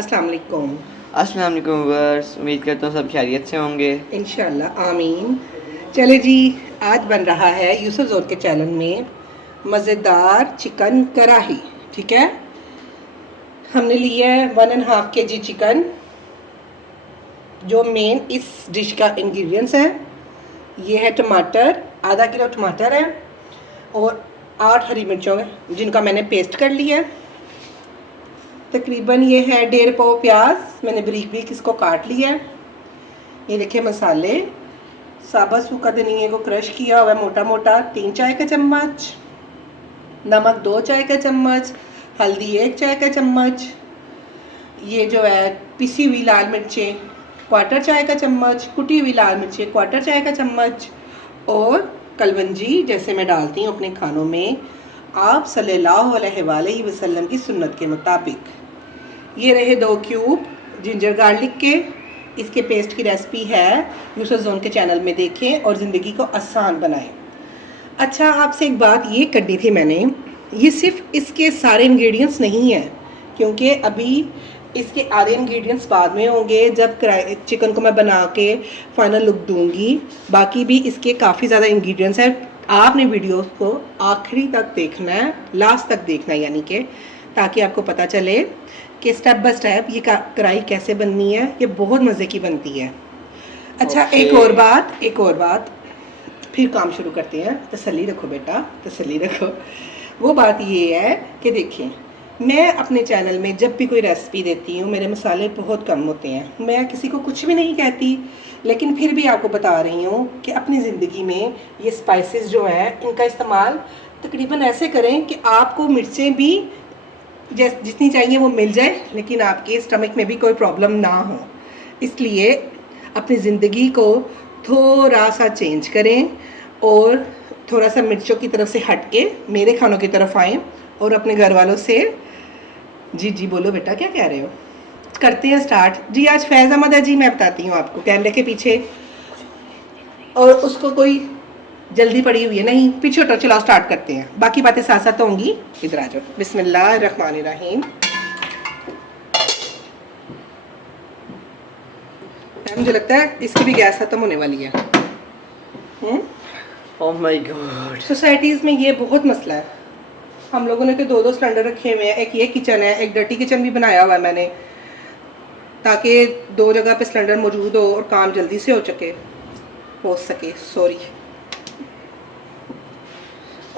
अस्सलाम वालेकुम। अस्सलाम वालेकुम व्यूअर्स, उम्मीद करता हूँ सब खैरियत से होंगे। इंशाल्लाह आमीन। चले जी, आज बन रहा है यूसुफ जोर के चैनल में मज़ेदार चिकन कढ़ाई। ठीक है, हमने लिया है 1.5 kg चिकन, जो मेन इस डिश का इंग्रेडिएंट्स है। ये है टमाटर, आधा किलो टमाटर है और 8 हरी मिर्चों है जिनका मैंने पेस्ट कर लिया है। तकरीबन ये है 1.5 पाव प्याज, मैंने बारीक बारीक इसको काट लिया है। ये देखिए मसाले, साबुत सूखा धनिया को क्रश किया हुआ है मोटा मोटा 3 चाय का चम्मच, नमक 2 चाय का चम्मच, हल्दी 1 चाय का चम्मच, ये जो है पिसी हुई लाल मिर्चें 1/4 चाय का चम्मच, कुटी हुई लाल मिर्चें 1/4 चाय का चम्मच और कलवंजी जैसे मैं डालती हूँ अपने खानों में आप सल्लल्लाहु अलैहि वसल्लम की सुन्नत के मुताबिक। ये रहे 2 क्यूब जिंजर गार्लिक के। इसके पेस्ट की रेसिपी है यूसुफ जोन के चैनल में देखें और ज़िंदगी को आसान बनाएं। अच्छा, आपसे एक बात ये करनी थी मैंने, ये सिर्फ इसके सारे इंग्रेडिएंट्स नहीं हैं, क्योंकि अभी इसके आधे इंग्रेडिएंट्स बाद में होंगे जब चिकन को मैं बना के फाइनल लुक दूंगी। बाकी भी इसके काफ़ी ज़्यादा इंग्रेडिएंट्स हैं। आपने वीडियो को आखिरी तक देखना है, लास्ट तक देखना है, यानी कि ताकि आपको पता चले कि स्टेप बाय स्टेप ये कढ़ाई कैसे बननी है। ये बहुत मज़े की बनती है। अच्छा, एक और बात, फिर काम शुरू करते हैं। तसल्ली रखो बेटा, तसल्ली रखो। वो बात ये है कि देखिए, मैं अपने चैनल में जब भी कोई रेसिपी देती हूँ मेरे मसाले बहुत कम होते हैं। मैं किसी को कुछ भी नहीं कहती, लेकिन फिर भी आपको बता रही हूँ कि अपनी ज़िंदगी में ये स्पाइसेस जो हैं इनका इस्तेमाल तकरीबन ऐसे करें कि आपको मिर्चें भी जितनी चाहिए वो मिल जाए, लेकिन आपके स्टमक में भी कोई प्रॉब्लम ना हो। इसलिए अपनी ज़िंदगी को थोड़ा सा चेंज करें और थोड़ा सा मिर्चों की तरफ से हट के मेरे खानों की तरफ आएँ और अपने घर वालों से जी बोलो बेटा, क्या कह रहे हो। करते हैं स्टार्ट जी। आज फैज़ अहमद है जी, मैं बताती हूँ आपको कैमरे के पीछे, और उसको कोई जल्दी पड़ी हुई है नहीं, पीछे हटो। चलो स्टार्ट करते हैं, बाकी बातें साथ साथ तो होंगी। इधर आ जाओ। बिस्मिल्लाहिर्रहमानिर्रहीम। मुझे लगता है इसकी भी गैस खत्म होने वाली है। ओह माय गॉड, सोसाइटीज़ में ये बहुत मसला है। हम लोगों ने तो 2-2 सिलेंडर रखे हुए हैं। एक ये किचन है, एक डर्टी किचन भी बनाया हुआ है मैंने, ताकि 2 जगह पे सिलेंडर मौजूद हो और काम जल्दी से हो सके। सॉरी,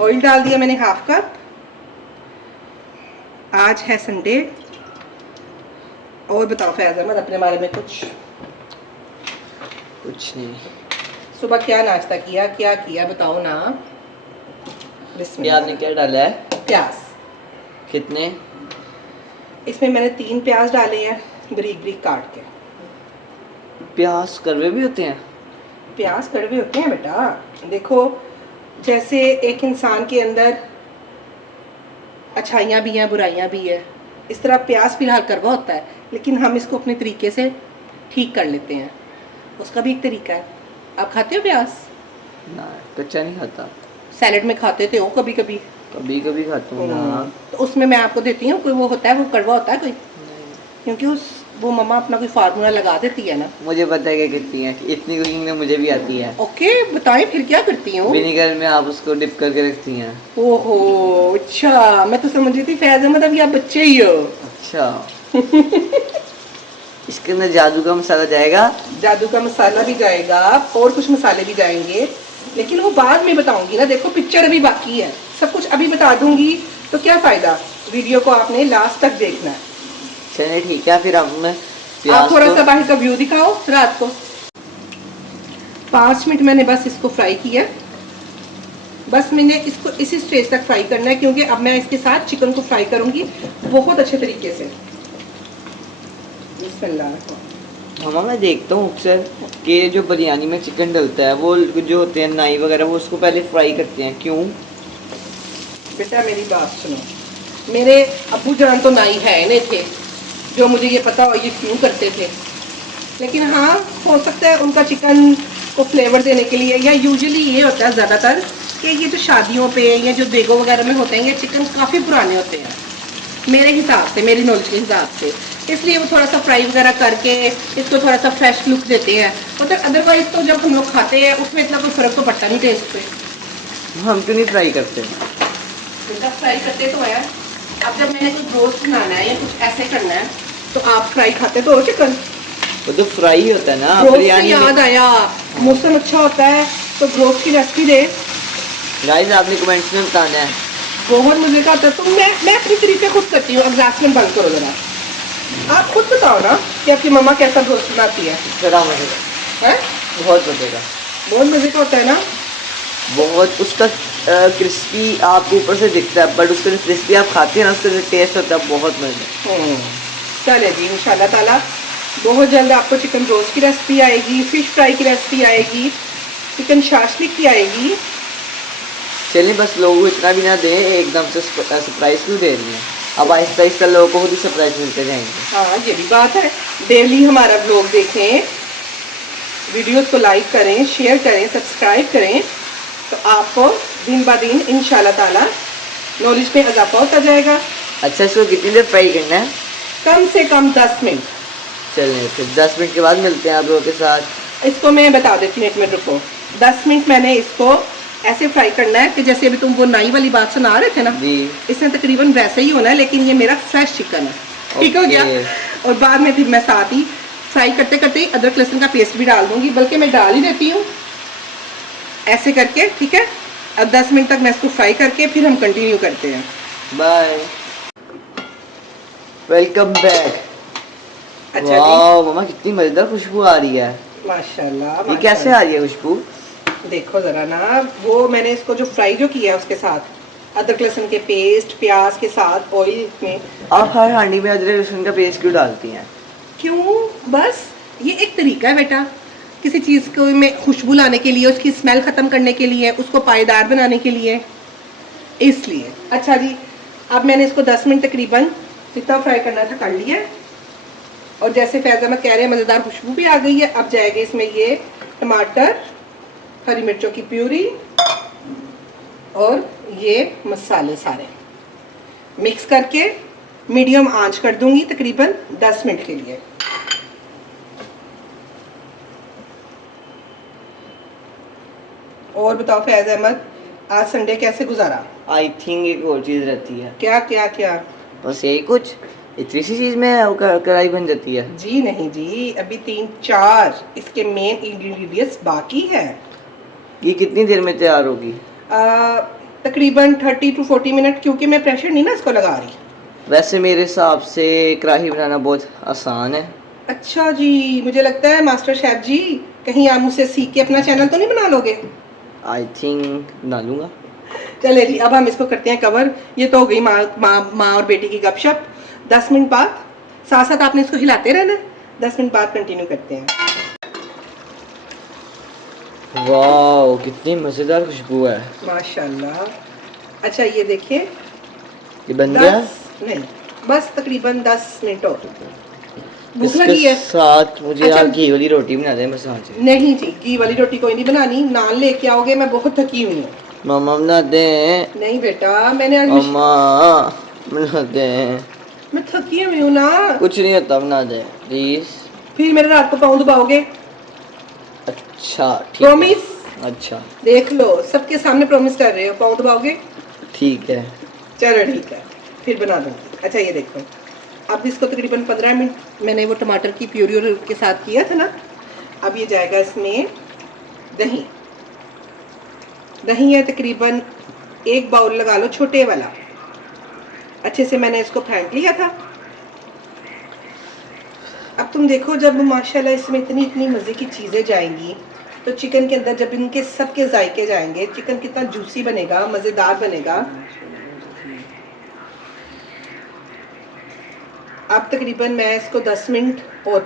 ऑयल डाल दिया मैंने 1/2 कप। आज है संडे। और बताओ फैज़ अहमद अपने बारे में कुछ नहीं। सुबह क्या नाश्ता किया, क्या किया बताओ ना। प्याज ने क्या डाला है? प्याज कितने? इसमें मैंने 3 प्याज डाले हैं बारीक बारीक काट के। प्याज कड़वे भी होते हैं? प्याज कड़वे होते हैं बेटा। देखो, जैसे एक इंसान के अंदर अच्छाइयाँ भी हैं, बुराइयाँ भी है, इस तरह प्याज फिलहाल कड़वा होता है, लेकिन हम इसको अपने तरीके से ठीक कर लेते हैं। उसका भी एक तरीका है। आप खाते हो प्याज? ना, कच्चा नहीं खाता। सैलेड में खाते थे हो कभी कभी? कभी कभी खाता हूँ ना। तो उसमें मैं आपको देती हूँ, कोई वो होता है वो कड़वा होता है कोई, क्योंकि वो मम्मा अपना कोई फार्मूला लगा देती है ना। मुझे पता है क्या करती है, इतनी कुकिंग में मुझे भी आती है। ओके, बताएं फिर क्या करती हूँ। विनेगर में आप उसको डिप करके रखती हैं। ओहो, अच्छा, मैं तो समझ रही थी फैज़ अहमद अभी आप बच्चे ही हो। अच्छा। इसके अंदर जादू का मसाला जाएगा? जादू का मसाला भी जाएगा और कुछ मसाले भी जाएंगे, लेकिन वो बाद में बताऊंगी ना। देखो, पिक्चर अभी बाकी है, सब कुछ अभी बता दूंगी तो क्या फ़ायदा। वीडियो को आपने लास्ट तक देखना है। चलिए ठीक है, फिर हम आप थोड़ा सा बाहर का व्यू दिखाओ रात को। 5 मिनट मैंने बस इसको फ्राई किया। बस मैंने इसको इसी स्टेज तक फ्राई करना है, क्योंकि अब मैं इसके साथ चिकन को फ्राई करूंगी बहुत अच्छे तरीके से। मामा, मैं देखता हूँ अक्सर कि जो बिरयानी में चिकन डलता है वो जो होते हैं नाई वगैरह, वो उसको पहले फ्राई करते हैं, क्यों? बेटा मेरी बात सुनो, मेरे अब्बू जान तो नाई है नहीं थे जो मुझे ये पता हो ये क्यों करते थे, लेकिन हाँ, हो सकता है उनका चिकन को फ्लेवर देने के लिए, या यूजुअली ये होता है ज़्यादातर कि ये जो शादियों पे या जो देगो वगैरह में होते हैं ये चिकन काफ़ी पुराने होते हैं, मेरे हिसाब से, मेरी नॉलेज के हिसाब से, इसलिए वो थोड़ा सा फ्राई वगैरह करके इसको थोड़ा सा फ्रेश लुक देते हैं। मतलब अदरवाइज तो जब हम लोग खाते हैं उसमें इतना कोई फ़र्क तो पड़ता नहीं टेस्ट पे। हम क्यों नहीं फ्राई करते? बेटा फ्राई करते तो है। अब जब मैंने कुछ रोस्ट बनाना है या कुछ ऐसे करना है तो आप फ्राई खाते तो हो चिकन? वो तो फ्राई होता है ना रोस्ट से बिरयानी याद में। आया, मौसम अच्छा होता है तो रोस्ट की रेसिपी दे। गाइस आपने कमेंट्स में बताना है। बहुत मजे का आता है। तो मैं अपनी तरीके खुद करती हूँ। एग्जैस्टमेंट बंद करो जरा, आप खुद बताओ ना कि आपकी मम्मा कैसा रोस्ट बनाती है। जरा मजेगा हैं? बहुत मजेगा। बहुत मजे का होता है ना। बहुत उसका क्रिस्पी आपको ऊपर से दिखता है, बट उसका जो क्रिस्पी आप खाते हैं ना उसका जो टेस्ट होता है बहुत मजे। चले जी, इंशाल्लाह ताला बहुत जल्द आपको चिकन रोस्ट की रेसिपी आएगी, फिश फ्राई की रेसिपी आएगी, चिकन शाशलिक की आएगी। चलिए बस लोगों को इतना भी ना दें, एकदम से सरप्राइज क्यों दे रही हैं? अब आहिस्ता आहिस्ता लोगों को खुद ही सरप्राइज मिलते जाएंगे। हाँ ये भी बात है। डेली हमारा ब्लॉग देखें, वीडियोस को लाइक करें, शेयर करें, सब्सक्राइब करें, तो आपको दिन ब दिन इंशाल्लाह ताला नॉलेज में इजाफा होता जाएगा। अच्छा इसको कितनी देर फ्राई करना है? कम से कम 10 मिनट। चलिए फिर 10 मिनट के बाद मिलते हैं आप लोगों के साथ। इसको मैं बता देती हूँ, 1 मिनट रुको। 10 मिनट मैंने इसको ऐसे फ्राई करना है कि जैसे अभी तुम वो नाई वाली बात सुना रहे थे ना, जी इसमें तकरीबन वैसा ही होना है, लेकिन ये मेरा फ्रेश चिकन है। ठीक हो गया। ओके। और बाद में फिर मैं साथ ही फ्राई करते करते ही अदरक लहसुन का पेस्ट भी डाल दूंगी, बल्कि मैं डाल ही देती हूँ ऐसे करके। ठीक है, अब 10 मिनट तक मैं इसको फ्राई करके फिर हम कंटिन्यू करते हैं। Bye, welcome back. अच्छा वाह मम्मा कितनी मजेदार खुशबू आ रही है। जी, माशाल्लाह। ये कैसे आ रही है खुशबू? देखो जरा ना, वो मैंने इसको जो फ्राई जो किया है उसके साथ अदरक लहसुन के पेस्ट, प्याज के साथ ऑयल में। आप हर हांडी में अदरक लहसुन का पेस्ट क्यों डालती हैं? क्यों? बस ये एक तरीका है बेटा, किसी चीज़ को में खुशबू लाने के लिए, उसकी स्मेल ख़त्म करने के लिए, उसको पायदार बनाने के लिए, इसलिए। अच्छा जी, अब मैंने इसको 10 मिनट तकरीबन जितना फ्राई करना था कर लिया है। और जैसे फैज़ अहमद कह रहे हैं मज़ेदार खुशबू भी आ गई है। अब जाएगा इसमें ये टमाटर, हरी मिर्चों की प्यूरी और ये मसाले सारे मिक्स करके मीडियम आंच कर दूंगी तकरीबन 10 मिनट के लिए। और बताओ फैज अहमद, आज संडे कैसे गुजारा? आई थिंक एक और चीज रहती है। क्या क्या क्या? बस यही कुछ, इतनी सी चीज में वो कढ़ाई बन जाती है। जी नहीं जी, अभी 3-4 इसके मेन इंग्रेडिएंट्स बाकी है। ये कितनी देर में तैयार होगी? तकरीबन 30 to 40 मिनट, क्योंकि मैं प्रेशर नहीं ना इसको लगा रही। वैसे मेरे हिसाब से कढ़ाई बनाना बहुत आसान है। अच्छा जी, मुझे लगता है मास्टर शेफ जी कहीं आप मुझसे सीख के अपना चैनल तो नहीं बना लोगे? आई थिंक बना लूँगा। चले जी, अब हम इसको करते हैं कवर। ये तो हो गई माँ और बेटी की गपशप। 10 मिनट बाद साथ साथ आपने इसको हिलाते रहना है। 10 मिनट बाद कंटिन्यू करते हैं। वाह कितनी मजेदार खुशबू है माशाल्लाह। अच्छा ये देखिए, ये बन गया। 10 नहीं, बस तकरीबन 10 मिनट और। भूख इसके लगी है? साथ मुझे अच्छा, यार घी वाली रोटी बना दे मसाज। नहीं जी, घी वाली रोटी कोई नहीं बनानी, नान लेके आओगे, मैं बहुत थकी हुई हूँ। मामा बना दे। नहीं बेटा, मैंने आज मामा बना दे। मैं थकी हुई हूँ ना। कुछ नहीं होता, बना दे प्लीज। फिर मेरे रात को पाँव दबाओगे? अच्छा ठीक है। प्रॉमिस? अच्छा देख लो, सबके सामने प्रॉमिस कर रहे हो, पाँव दबाओगे? ठीक है। चलो ठीक है, फिर बना दूंगी। अच्छा ये देखो, अब इसको तकरीबन 15 मिनट मैंने वो टमाटर की प्यूरी और के साथ किया था ना। अब ये जाएगा इसमें दही। दही है तकरीबन 1 बाउल लगा लो, छोटे वाला। अच्छे से मैंने इसको फेंट लिया था। अब तुम देखो, जब माशाल्लाह इसमें इतनी इतनी मज़े की चीज़ें जाएंगी तो चिकन के अंदर जब इनके सबके जायके जाएंगे, चिकन कितना जूसी बनेगा, मज़ेदार बनेगा। अब तकरीबन मैं इसको 10 मिनट और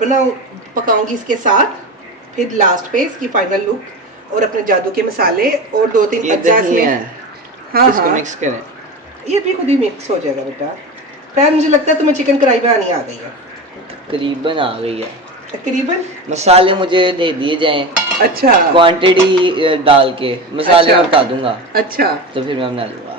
पकाऊंगी इसके साथ। फिर लास्ट पे इसकी फाइनल लुक और अपने जादू के मसाले और 2-3 ये अज्जा दही इसमें। है, हाँ इसको हाँ, मिक्स करें। ये भी खुद ही मिक्स हो जाएगा बेटा। फिर मुझे लगता है तुम्हें चिकन कढ़ाई बनानी आ गई है। तकरीबन आ गई है। तकरीबन? मसाले मुझे दे दिए जाएं, अच्छा क्वांटिटी डाल के मसाले अच्छा। मैं बता दूंगा, अच्छा। तो फिर मैं बना लूँगा।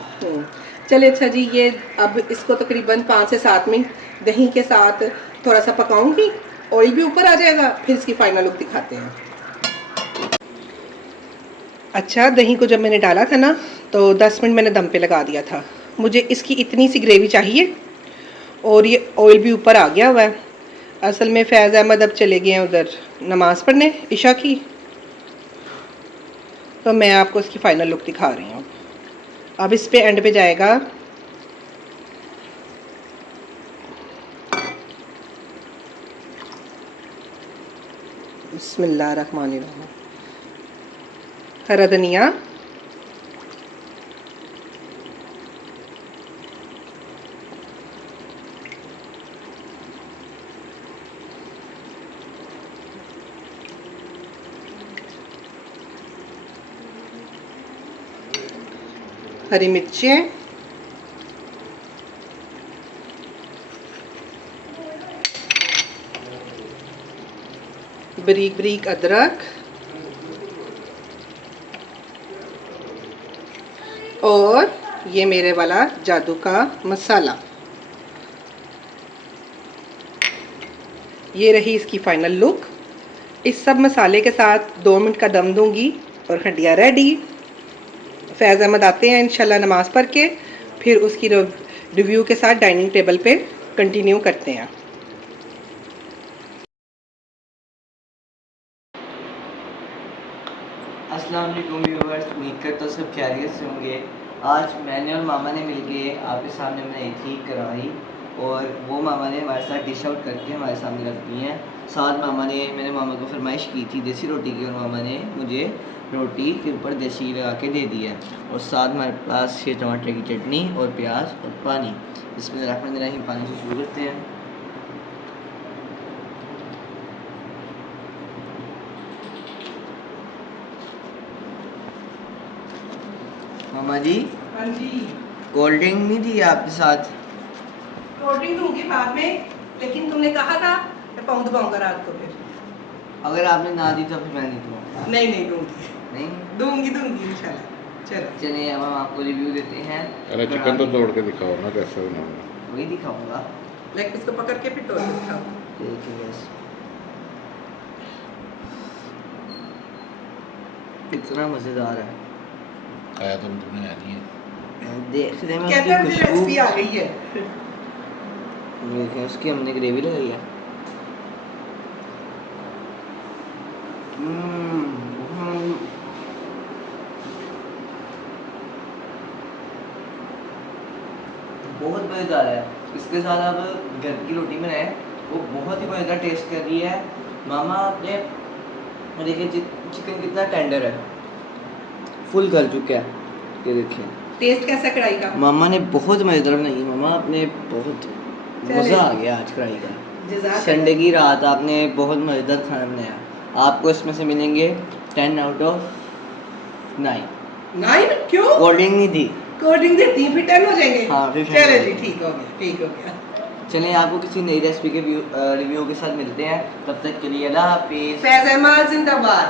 चलिए अच्छा जी, ये अब इसको तकरीबन 5 से 7 मिनट दही के साथ थोड़ा सा पकाऊंगी, ऑयल भी ऊपर आ जाएगा, फिर इसकी फाइनल लुक दिखाते हैं। अच्छा, दही को जब मैंने डाला था ना तो 10 मिनट मैंने दम पे लगा दिया था। मुझे इसकी इतनी सी ग्रेवी चाहिए और ये ऑयल भी ऊपर आ गया हुआ है। असल में फैज़ अहमद अब चले गए हैं उधर नमाज़ पढ़ने इशा की, तो मैं आपको इसकी फ़ाइनल लुक दिखा रही हूँ। अब इस पे एंड पे जाएगा बिस्मिल्लाहिर्रहमानिर्रहीम हरा धनिया, हरी मिर्चें, बारीक बारीक अदरक और ये मेरे वाला जादू का मसाला। ये रही इसकी फाइनल लुक। इस सब मसाले के साथ 2 मिनट का दम दूंगी और हड्डियाँ रेडी। फैज़ अहमद आते हैं इंशाल्लाह नमाज़ पढ़ के, फिर उसकी रिव्यू के साथ डाइनिंग टेबल पे कंटिन्यू करते हैं। अस्सलाम वालेकुम व्यूअर्स, उम्मीद करता हूँ सब खैरियत से होंगे। आज मैंने और मामा ने मिलके आपके सामने बनाई थी कढ़ाई, और वो मामा ने हमारे साथ डिश आउट करके हमारे सामने रख दी हैं। साथ मैंने मामा को फरमाइश की थी देसी रोटी की, और मामा ने मुझे रोटी के ऊपर देसी लगा के दे दी है, और साथ हमारे पास ये टमाटर की चटनी और प्याज और पानी। बिस्मिल्लाहिर्रहमानिर्रहीम, पानी से शुरू करते हैं। मामा जी, हाँ जी, कोल्ड ड्रिंक नहीं थी आपके साथ? कोल्ड ड्रिंक दूंगी बाद में, लेकिन तुमने कहा था मैं पाँव दबाऊंगा रात को। फिर अगर आपने ना दी तो फिर मैं नहीं दूँगा। नहीं नहीं दूंगी, नहीं दूंगी इंशाल्लाह। चलो चलिए, अब हम आपको रिव्यू देते हैं। अरे चिकन तो तोड़ के दिखाओ ना कैसे बनाना। वही दिखाऊंगा। लेग पीस को पकड़ के फिर तोड़ के दिखाओ। देखिए बस कितना मज़ेदार है। खाया तो तुमने नहीं है। देखने में कहते हैं मुझे उसकी रेसिपी आ खुशबू, गई है। देखें उसकी हमने ग्रेवी लगाई है। बहुत मज़ेदार है। इसके साथ आप घर की रोटी बनाए, वो बहुत ही मज़ेदार टेस्ट कर रही है। मामा आपने देखिए चिकन कितना टेंडर है, फुल गल चुका है। ये देखिए टेस्ट कैसा कढ़ाई का? मामा ने बहुत मज़ेदार बनाई है। मामा आपने बहुत मज़ा आ गया आज कढ़ाई का। जज़ाक संडे की रात आपने बहुत मज़ेदार खाना बनाया। आपको इसमें से मिलेंगे 10 आउट ऑफ 9। 9 क्यों? कोल्ड ड्रिंक नहीं थी। कोल्ड ड्रिंक देती हैं फिर 10 हो जाएंगे। हाँ, फिर 10 चलो हो जी, जाएंगे। ठीक हो गया। चलिए, आपको किसी नई रेसिपी के रिव्यू के साथ मिलते हैं। तब तक के लिए अल्लाह हाफिज़। फैज़ अहमद जिंदाबाद।